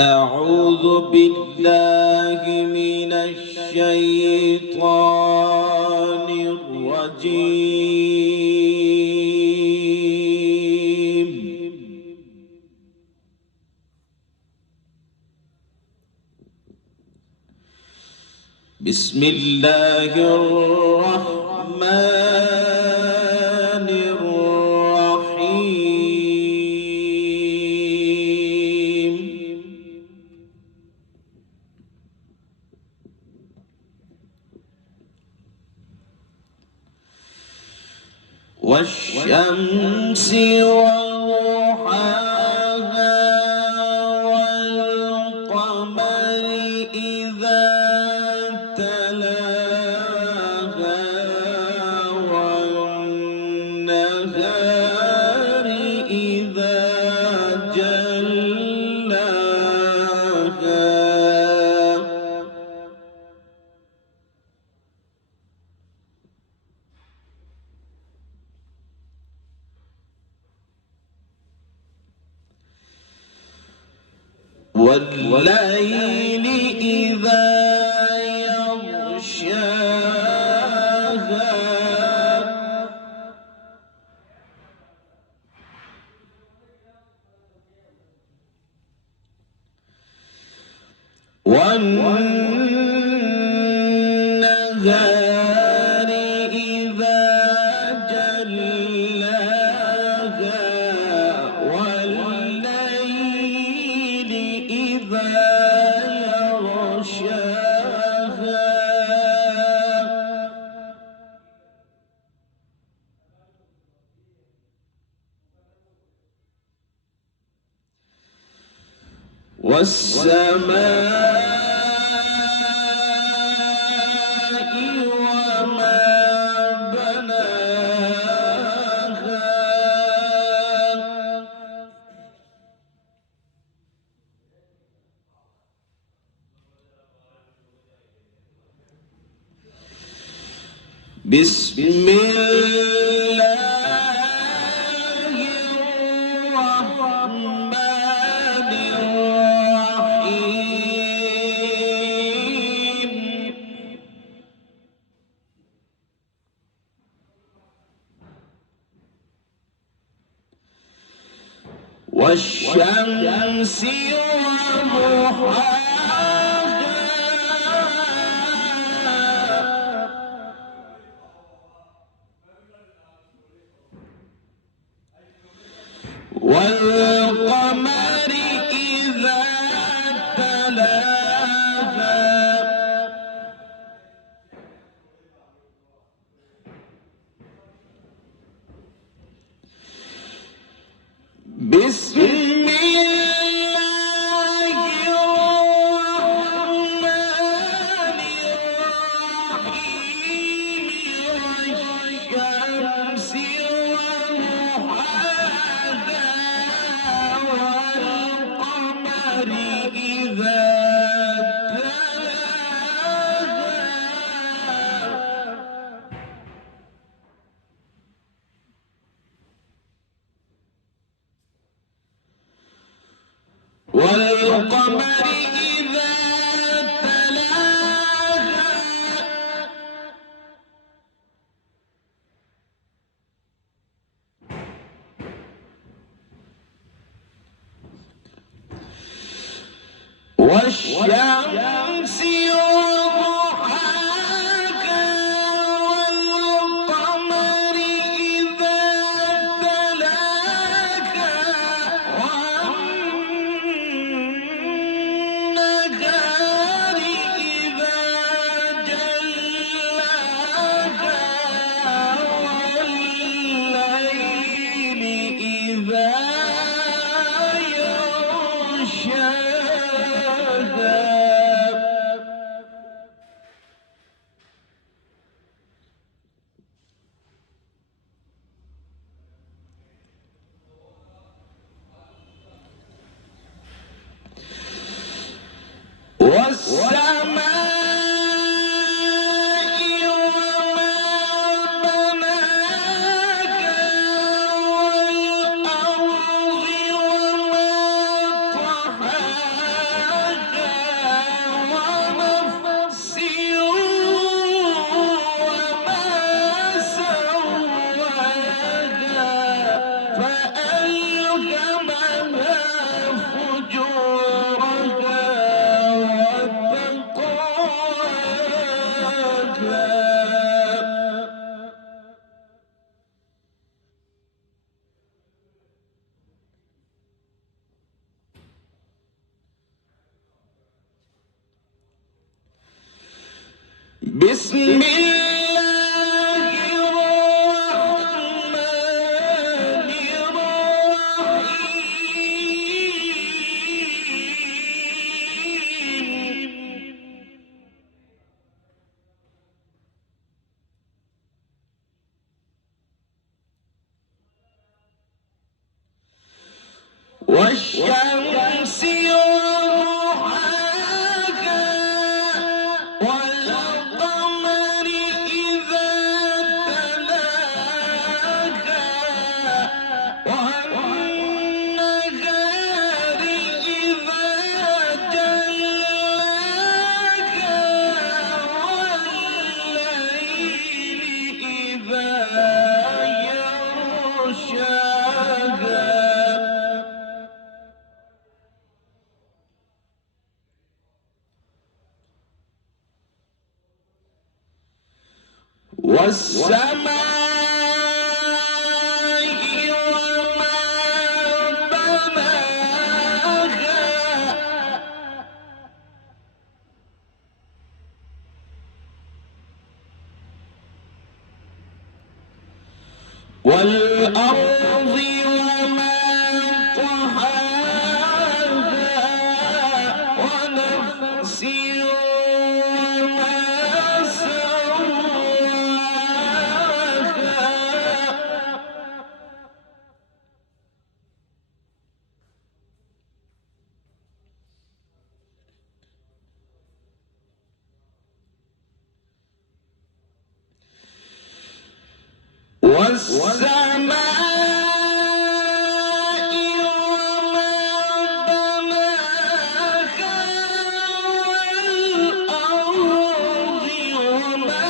أعوذ بالله من الشيطان الرجيم. بسم الله الرحمن والشمس وضحاها والقمر إذا تلاها والنهار إذا جلاها والليل إذا يغشاها والنهار إذا جلاها والليل إذا يغشاها والسماء وما بناها بسم الله الرحمن الرحيم. والشمس وضحاها والقمر إذا تلاها بسم الله الرحمن الرحيم. والشمس وضحاها والقمر إذا تلاها والقمر إذا تلاها والشمس وضحاها والقمر إذا تلاها والنهار إذا جلاها والليل إذا يغشاها والسماء وما بناها والأرض وما طحاها بسم الله الرحمن الرحيم والشمس وضحاها والقمر إذا تلاها والنهار إذا جلاها والليل إذا يغشاها والسماء وما بناها والأرض وما طحاها ونفس وما سواها والسماء وما بناها والأرض وما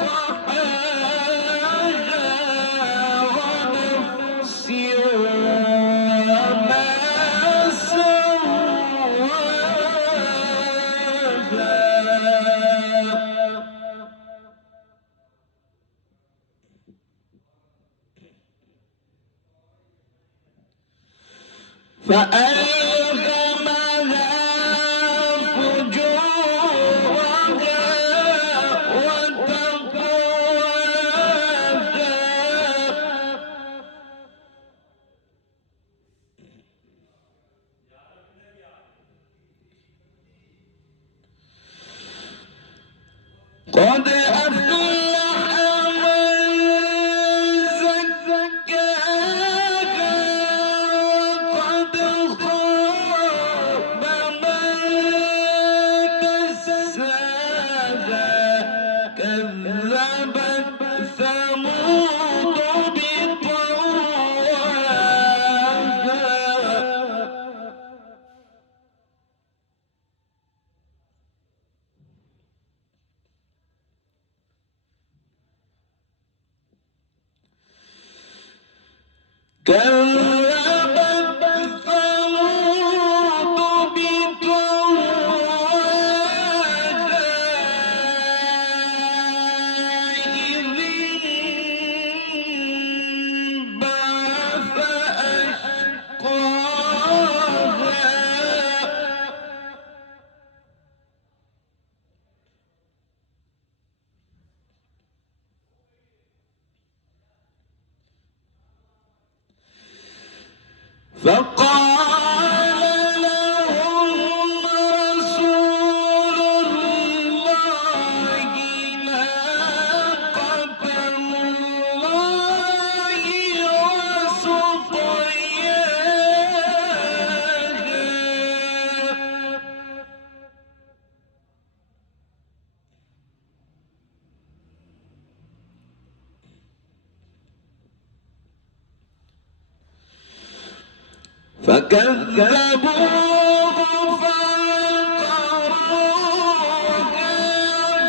طحاها ونفس وما سواها فألهمها فجورها وتقواها قد أفلح من زكاها وقد خاب من دساها كذبت ثمود بطغواها كذبت ثمود بطغواها إذ انبعث أشقاها فقال لهم رسول الله ناقة الله وسقياها فكذبوه فعقروها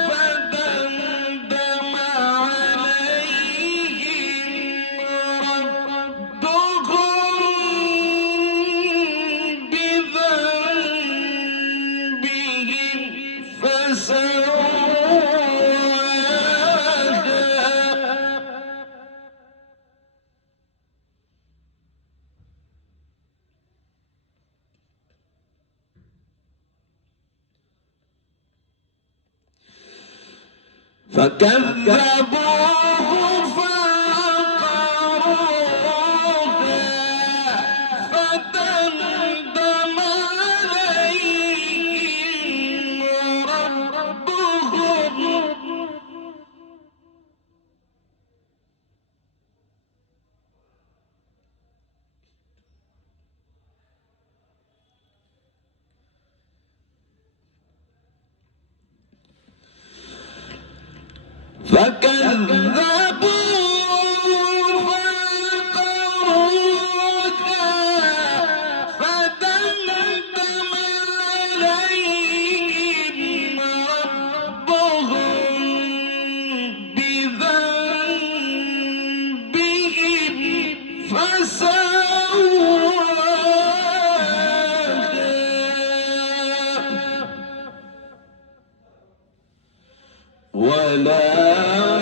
فدمدم عليهم ربهم بذنبهم فسواها فكذبوه فعقروها فدمدم عليهم ربهم فدمدم عليهم ربهم بذنبهم فسواها ولا